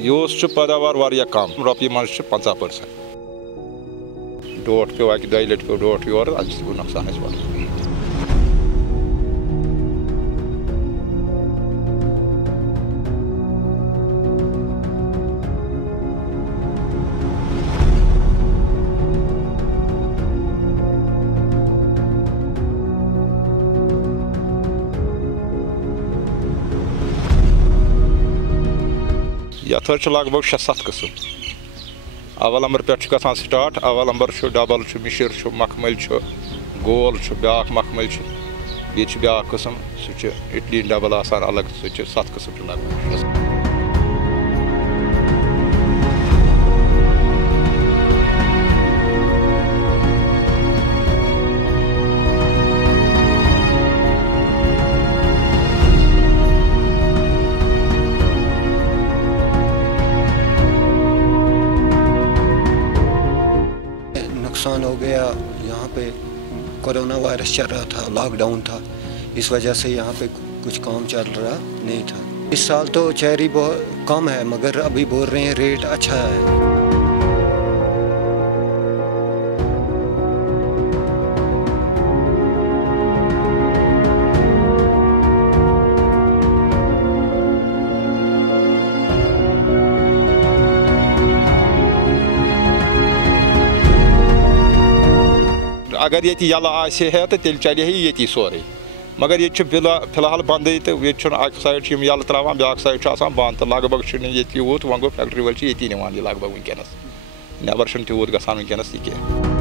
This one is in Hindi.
यह पैदावार वारिया कम रोपये मज 50%। डोट पे अक दो लट पे डोट योर अस गो नुकसान यथ लगभग 6-7 किस्म। अवल नंबर पे स्टार्ट अवल नंबर डबल मिशिर मखमल गोल ब्या मखमल बे ब्या किस्म सह इटली डबल अलग सह 7 किस्म लगभग। नुकसान हो गया। यहाँ पे कोरोना वायरस चल रहा था, लॉकडाउन था, इस वजह से यहाँ पे कुछ काम चल रहा नहीं था। इस साल तो चेरी बहुत कम है, मगर अभी बोल रहे हैं रेट अच्छा है। अगर ये यला है तो तेल चल ये सोरे, मगर ये फिलहाल बंद तो ये अक साइड यल त्रावान ब्या साइड बंद तो लगभग ये यूत वो गो फैक्ट्री वाल ये निवान लगभग वनकस नबर तूत गसान वनकस।